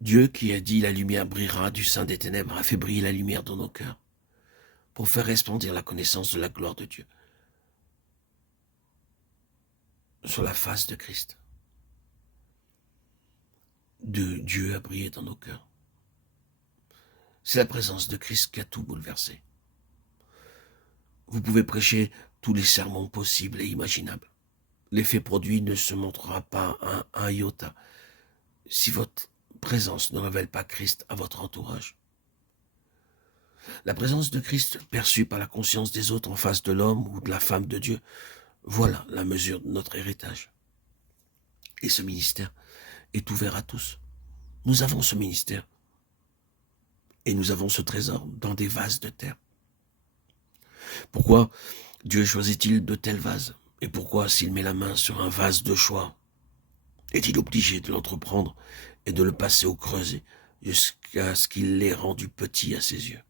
Dieu qui a dit « la lumière brillera du sein des ténèbres » a fait briller la lumière dans nos cœurs pour faire resplendir la connaissance de la gloire de Dieu sur la face de Christ. Dieu a brillé dans nos cœurs. C'est la présence de Christ qui a tout bouleversé. Vous pouvez prêcher tous les sermons possibles et imaginables. L'effet produit ne se montrera pas un iota si votre présence ne révèle pas Christ à votre entourage. La présence de Christ perçue par la conscience des autres en face de l'homme ou de la femme de Dieu, voilà la mesure de notre héritage. Et ce ministère est ouvert à tous. Nous avons ce ministère et nous avons ce trésor dans des vases de terre. Pourquoi Dieu choisit-il de tels vases? Et pourquoi, s'il met la main sur un vase de choix, est-il obligé de l'entreprendre et de le passer au creuset jusqu'à ce qu'il l'ait rendu petit à ses yeux?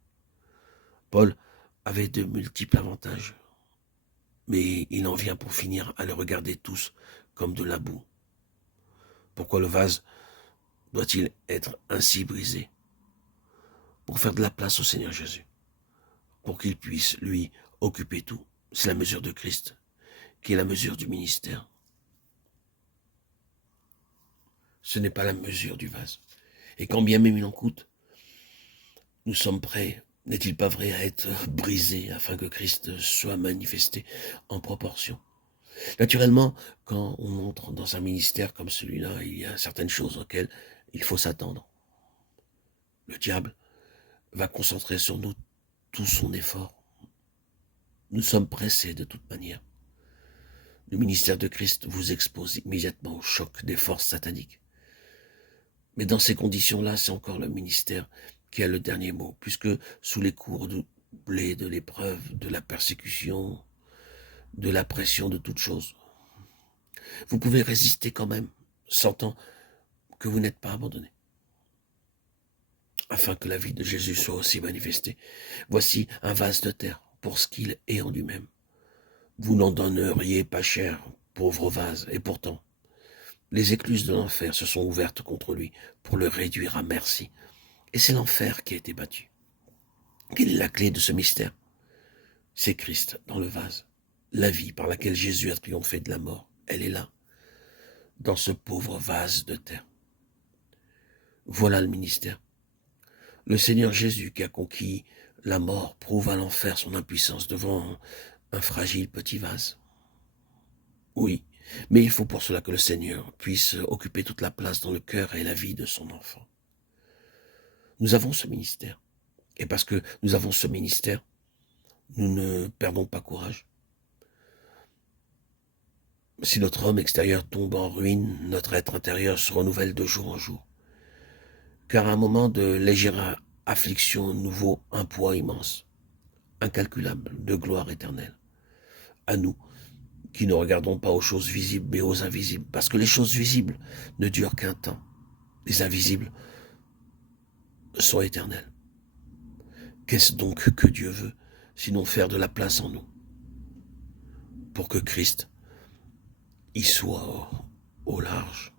Paul avait de multiples avantages, mais il en vient pour finir à les regarder tous comme de la boue. Pourquoi le vase doit-il être ainsi brisé? Pour faire de la place au Seigneur Jésus, pour qu'il puisse, lui, occuper tout. C'est la mesure de Christ, qui est la mesure du ministère. Ce n'est pas la mesure du vase. Et quand bien même il en coûte, nous sommes prêts, n'est-il pas vrai, à être brisés afin que Christ soit manifesté en proportion? Naturellement, quand on entre dans un ministère comme celui-là, il y a certaines choses auxquelles il faut s'attendre. Le diable va concentrer sur nous tout son effort. Nous sommes pressés de toute manière. Le ministère de Christ vous expose immédiatement au choc des forces sataniques. Mais dans ces conditions-là, c'est encore le ministère qui a le dernier mot, puisque sous les coups redoublés de l'épreuve, de la persécution, de la pression de toutes choses, vous pouvez résister quand même, sentant que vous n'êtes pas abandonné, afin que la vie de Jésus soit aussi manifestée. Voici un vase de terre pour ce qu'il est en lui-même. Vous n'en donneriez pas cher, pauvre vase, et pourtant, les écluses de l'enfer se sont ouvertes contre lui pour le réduire à merci. Et c'est l'enfer qui a été battu. Quelle est la clé de ce mystère? C'est Christ dans le vase. La vie par laquelle Jésus a triomphé de la mort, elle est là, dans ce pauvre vase de terre. Voilà le ministère. Le Seigneur Jésus qui a conquis la mort prouve à l'enfer son impuissance devant un fragile petit vase. Oui, mais il faut pour cela que le Seigneur puisse occuper toute la place dans le cœur et la vie de son enfant. Nous avons ce ministère. Et parce que nous avons ce ministère, nous ne perdons pas courage. Si notre homme extérieur tombe en ruine, notre être intérieur se renouvelle de jour en jour. Car un moment de légère affliction nous vaut un poids immense, incalculable, de gloire éternelle. À nous, qui ne regardons pas aux choses visibles, mais aux invisibles, parce que les choses visibles ne durent qu'un temps. Les invisibles sont éternels. Qu'est-ce donc que Dieu veut, sinon faire de la place en nous, pour que Christ y soit au large,